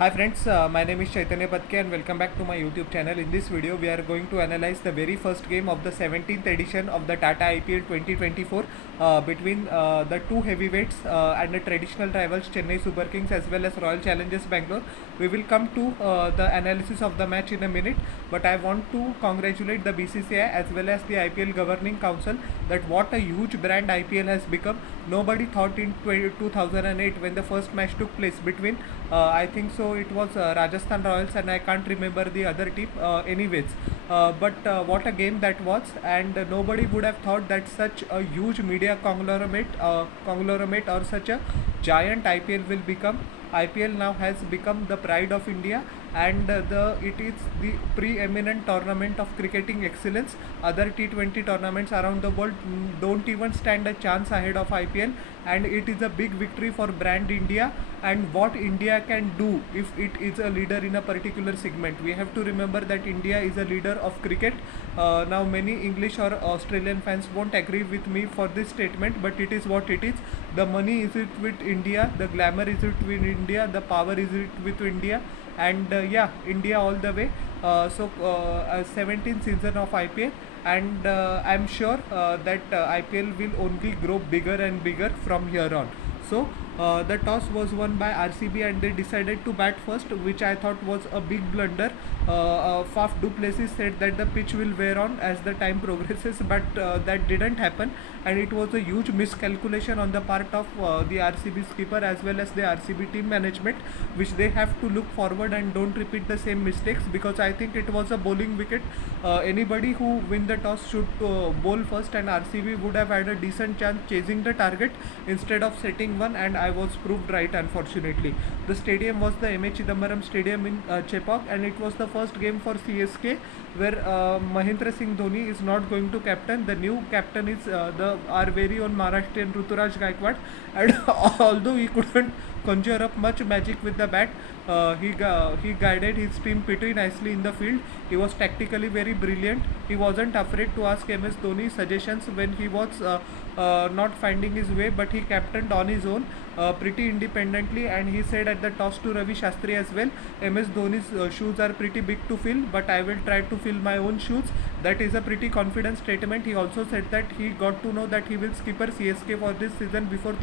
Hi friends, my name is Chaitanya Patke and welcome back to my YouTube channel. In this video, we are going to analyze the very first game of the 17th edition of the Tata IPL 2024 between the two heavyweights and the traditional rivals Chennai Super Kings as well as Royal Challengers Bangalore. We will come to the analysis of the match in a minute, but I want to congratulate the BCCI as well as the IPL Governing Council that what a huge brand IPL has become. Nobody thought in 2008 when the first match took place between I think so it was Rajasthan Royals and I can't remember the other team. But what a game that was, and nobody would have thought that such a huge media conglomerate or such a giant IPL will become. IPL now has become the pride of India, and it is the preeminent tournament of cricketing excellence. Other T20 tournaments around the world don't even stand a chance ahead of IPL, and it is a big victory for brand India and what India can do if it is a leader in a particular segment. We have to remember that India is a leader of cricket. Now many English or Australian fans won't agree with me for this statement, but it is what it is. The money is it with India, the glamour is it with India, the power is it with India, and yeah, India all the way. 17th season of IPL, and I'm sure that IPL will only grow bigger and bigger from here on. So the toss was won by RCB and they decided to bat first, which I thought was a big blunder. Faf du Plessis said that the pitch will wear on as the time progresses, but that didn't happen, and it was a huge miscalculation on the part of the RCB skipper as well as the RCB team management, which they have to look forward and don't repeat the same mistakes, because I think it was a bowling wicket. Anybody who win the toss should bowl first, and RCB would have had a decent chance chasing the target instead of setting one, and I was proved right, unfortunately. The stadium was the MA Chidambaram Stadium in Chepauk, and it was the first game for CSK where Mahendra Singh Dhoni is not going to captain. The new captain is our very own Maharashtrian Ruturaj Gaikwad, and although he couldn't conjure up much magic with the bat, he guided his team pretty nicely in the field. He was tactically very brilliant. He wasn't afraid to ask MS Dhoni suggestions when he was not finding his way, but he captained on his own pretty independently, and he said at the toss to Ravi Shastri as well, MS Dhoni's shoes are pretty big to fill, but I will try to fill my own shoes. That is a pretty confident statement. He also said that he got to know that he will skipper CSK for this season before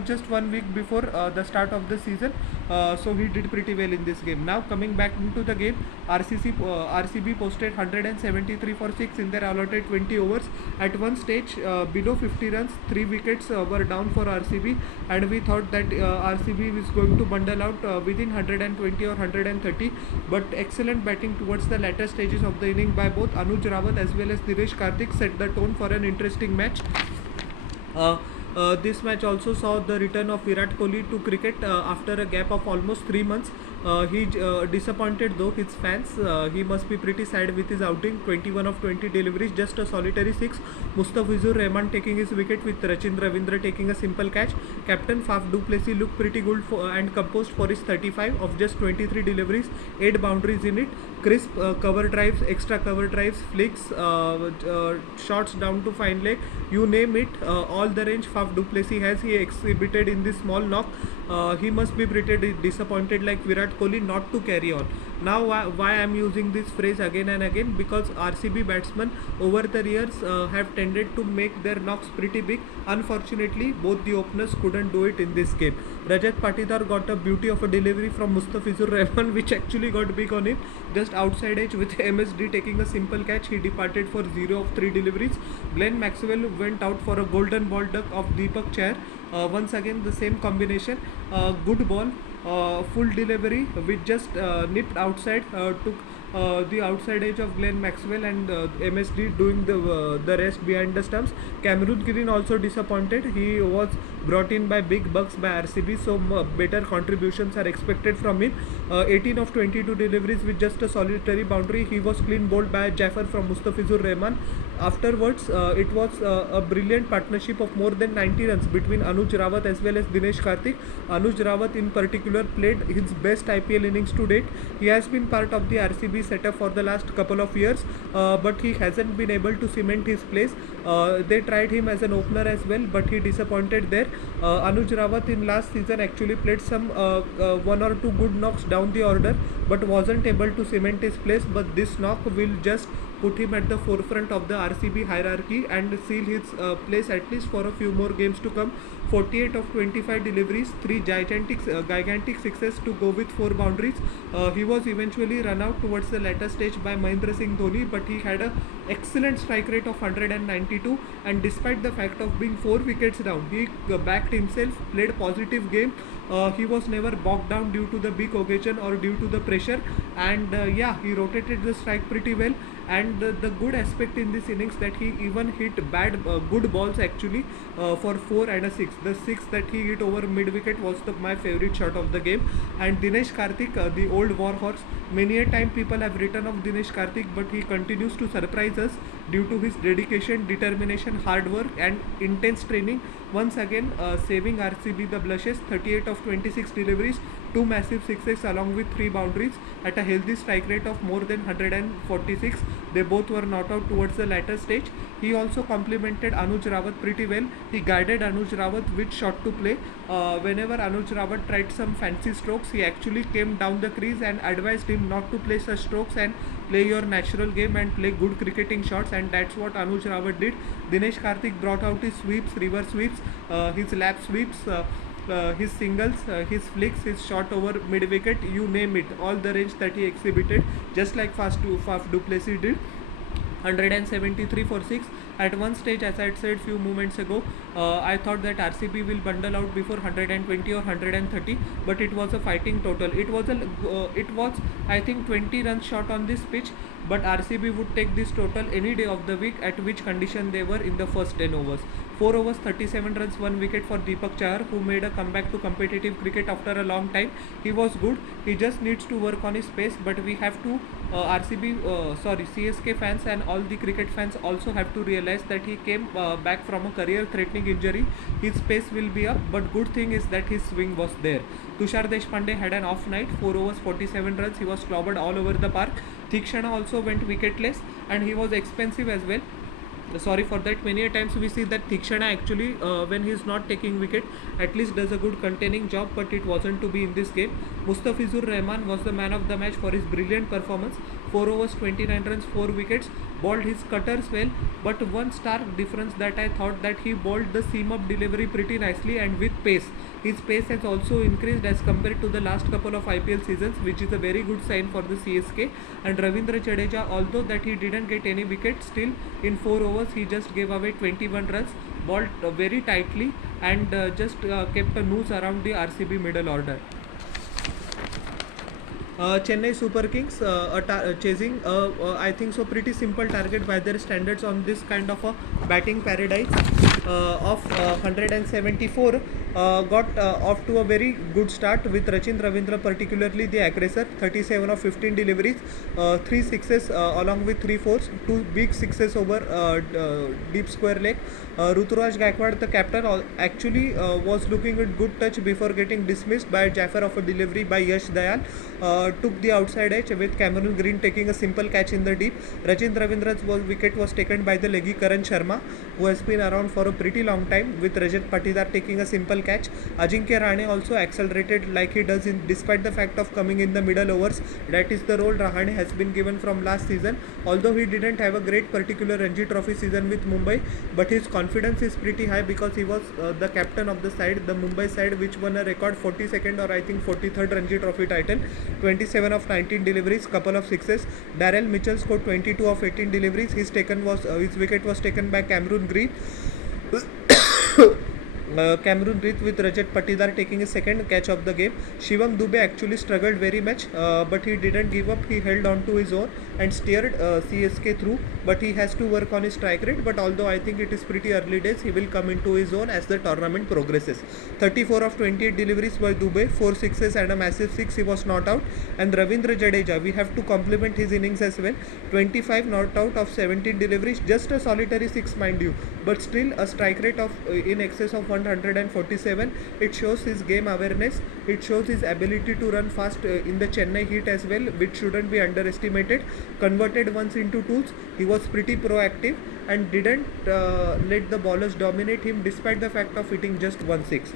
just 1 week before the start of the season. So he did pretty well in this game. Now coming back into the game, RCB posted 173 for 6 in their allotted 20 overs. At one stage, below 50 runs, 3 wickets were down for RCB, and we thought that RCB was going to bundle out within 120 or 130. But excellent batting towards the latter stages of the inning by both Anuj Rawat as well as Dinesh Karthik set the tone for an interesting match. This match also saw the return of Virat Kohli to cricket after a gap of almost 3 months. He disappointed though his fans. He must be pretty sad with his outing. 21 of 20 deliveries, just a solitary 6. Mustafizur Rahman taking his wicket with Rachin Ravindra taking a simple catch. Captain Faf du Plessis looked pretty good and composed for his 35 of just 23 deliveries, 8 boundaries in it. Crisp cover drives, extra cover drives, flicks, shots down to fine leg, you name it, all the range Faf du Plessis has he exhibited in this small knock. He must be pretty disappointed like Virat Kohli not to carry on. Now why I am using this phrase again and again, because RCB batsmen over the years have tended to make their knocks pretty big. Unfortunately, both the openers couldn't do it in this game. Rajat Patidar got a beauty of a delivery from Mustafizur Rahman, which actually got big on him, just outside edge with MSD taking a simple catch. He departed for 0 of 3 deliveries. Glenn Maxwell went out for a golden ball duck of Deepak Chair. Once again the same combination, good ball, full delivery which just nipped outside, took the outside edge of Glenn Maxwell, and MSD doing the rest behind the stumps. Cameron Green also disappointed. He was brought in by big bucks by RCB, so better contributions are expected from him. 18 of 22 deliveries with just a solitary boundary. He was clean bowled by Jaffer from Mustafizur Rahman. Afterwards, it was a brilliant partnership of more than 90 runs between Anuj Rawat as well as Dinesh Karthik. Anuj Rawat in particular played his best IPL innings to date. He has been part of the RCB setup for the last couple of years, but he hasn't been able to cement his place. They tried him as an opener as well, but he disappointed there. Anuj Rawat in last season actually played some one or two good knocks down the order, but wasn't able to cement his place. But this knock will just put him at the forefront of the RCB hierarchy and seal his place at least for a few more games to come. 48 of 25 deliveries, 3 gigantic sixes to go with 4 boundaries. He was eventually run out towards the latter stage by Mahendra Singh Dhoni, but he had a excellent strike rate of 192, and despite the fact of being 4 wickets down, he backed himself, played positive game. He was never bogged down due to the big occasion or due to the pressure, and yeah, he rotated the strike pretty well. And the good aspect in this innings that he even hit good balls actually, for 4 and a 6. The 6 that he hit over mid wicket was my favorite shot of the game. And Dinesh Karthik, the old war horse, many a time people have written of Dinesh Karthik, but he continues to surprise us due to his dedication, determination, hard work and intense training. Once again saving RCB the blushes. 38 of 26 deliveries, 2 massive sixes along with 3 boundaries at a healthy strike rate of more than 146. They both were not out towards the latter stage. He also complimented Anuj Rawat pretty well. He guided Anuj Rawat which shot to play. Whenever Anuj Rawat tried some fancy strokes, he actually came down the crease and advised him not to play such strokes and play your natural game and play good cricketing shots, and that's what Anuj Rawat did. Dinesh Karthik brought out his sweeps, reverse sweeps, his lap sweeps, his singles, his flicks, his shot over mid wicket, you name it, all the range that he exhibited, just like Faf du Plessis did. 173 for 6. At one stage, as I said few moments ago, I thought that RCB will bundle out before 120 or 130, but it was a fighting total. It was I think 20 runs short on this pitch, but RCB would take this total any day of the week at which condition they were in the first 10 overs. 4 overs, 37 runs, 1 wicket for Deepak Chahar, who made a comeback to competitive cricket after a long time. He was good. He just needs to work on his pace, but we have to CSK fans and all the cricket fans also have to realize that he came back from a career-threatening injury. His pace will be up, but good thing is that his swing was there. Tushar Deshpande had an off night, 4 overs, 47 runs. He was clobbered all over the park. Thikshana also went wicketless, and he was expensive as well. Sorry for that. Many a times we see that Thikshana actually when he is not taking wicket at least does a good containing job, but it wasn't to be in this game. Mustafizur Rahman was the man of the match for his brilliant performance. 4 overs, 29 runs, 4 wickets, bowled his cutters well, but one stark difference that I thought that he bowled the seam up delivery pretty nicely and with pace. His pace has also increased as compared to the last couple of IPL seasons, which is a very good sign for the CSK. And Ravindra Jadeja, although that he didn't get any wicket, still in 4 overs he just gave away 21 runs, bowled very tightly and just kept a noose around the RCB middle order. Chennai Super Kings chasing I think so pretty simple target by their standards on this kind of a batting paradise of 174. Got off to a very good start with Rachin Ravindra, particularly the aggressor. 37 of 15 deliveries, 3 sixes along with 3 fours, 2 big sixes over deep square leg. Ruturaj Gaikwad, the captain, actually was looking at good touch before getting dismissed by Jaffer of a delivery by Yash Dayal. Took the outside edge with Cameron Green taking a simple catch in the deep. Rachin Ravindra's wicket was taken by the leggy Karan Sharma, who has been around for a pretty long time, with Rajat Patidar taking a simple catch. Ajinkya Rahane also accelerated like he does despite the fact of coming in the middle overs. That is the role Rahane has been given from last season. Although he didn't have a great particular Ranji Trophy season with Mumbai, but his confidence is pretty high because he was the captain of the side, the Mumbai side, which won a record 42nd or I think 43rd Ranji Trophy title. 27 of 19 deliveries, couple of sixes. Darrell Mitchell scored 22 of 18 deliveries. His wicket was taken by Cameron Green. Cameron Green with Rajat Patidar taking his second catch of the game. Shivam Dube actually struggled very much, but he didn't give up. He held on to his own and steered CSK through, but he has to work on his strike rate. But although I think it is pretty early days, he will come into his own as the tournament progresses. 34 of 28 deliveries by Dube, 4 sixes and a massive 6. He was not out. And Ravindra Jadeja, we have to compliment his innings as well. 25 not out of 17 deliveries, just a solitary 6 mind you, but still a strike rate of in excess of 120 147. It shows his game awareness. It shows his ability to run fast in the Chennai heat as well, which shouldn't be underestimated. Converted ones into twos. He was pretty proactive and didn't let the bowlers dominate him despite the fact of hitting just 1 6.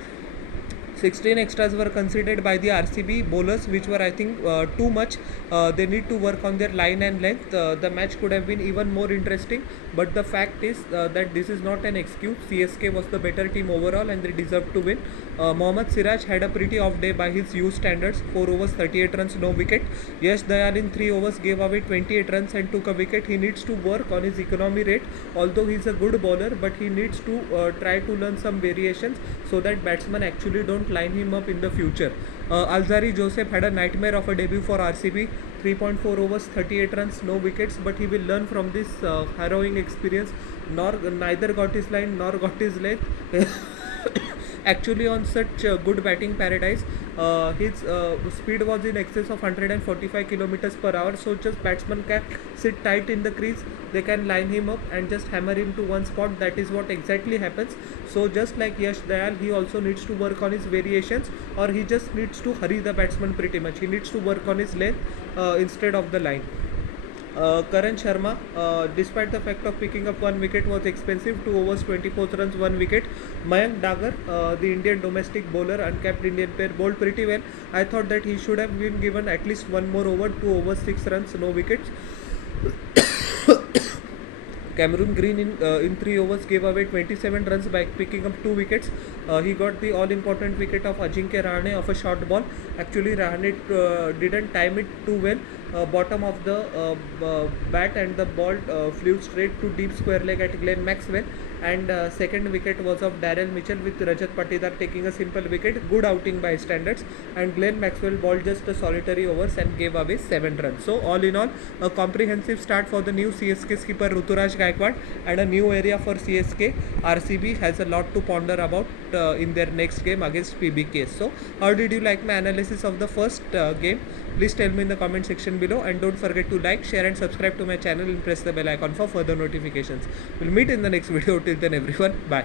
16 extras were considered by the RCB bowlers, which were I think too much. They need to work on their line and length. The match could have been even more interesting, but the fact is that this is not an excuse. CSK was the better team overall and they deserved to win. Mohammad Siraj had a pretty off day by his youth standards. 4 overs, 38 runs, no wicket. Yash Dayal in 3 overs gave away 28 runs and took a wicket. He needs to work on his economy rate, although he's a good bowler, but he needs to try to learn some variations so that batsmen actually don't line him up in the future. Alzari Joseph had a nightmare of a debut for RCB. 3.4 overs, 38 runs, no wickets, but he will learn from this harrowing experience. Neither got his line nor got his length. Actually, on such good batting paradise, his speed was in excess of 145 kilometers per hour. So just batsmen can sit tight in the crease. They can line him up and just hammer him to one spot. That is what exactly happens. So just like Yash Dayal, he also needs to work on his variations, or he just needs to hurry the batsman pretty much. He needs to work on his length instead of the line. Karan Sharma, despite the fact of picking up 1 wicket, was expensive. 2 overs, 24 runs, 1 wicket. Mayank Dagar, the Indian domestic bowler, uncapped Indian player, bowled pretty well. I thought that he should have been given at least one more over. 2 overs, 6 runs, no wickets. Cameron Green in 3 overs gave away 27 runs by picking up 2 wickets. He got the all-important wicket of Ajinkya Rahane of a short ball. Actually, Rahane didn't time it too well. Bottom of the bat and the ball flew straight to deep square leg at Glenn Maxwell. And second wicket was of Darrell Mitchell with Rajat Patidar taking a simple wicket. Good outing by standards. And Glenn Maxwell bowled just a solitary overs and gave away 7 runs. So all in all, a comprehensive start for the new CSK skipper Ruturaj Gaikwad and a new area for CSK. RCB has a lot to ponder about in their next game against PBK. So how did you like my analysis of the first game? Please tell me in the comment section below, and don't forget to like, share and subscribe to my channel and press the bell icon for further notifications. We'll meet in the next video. Till then everyone, bye.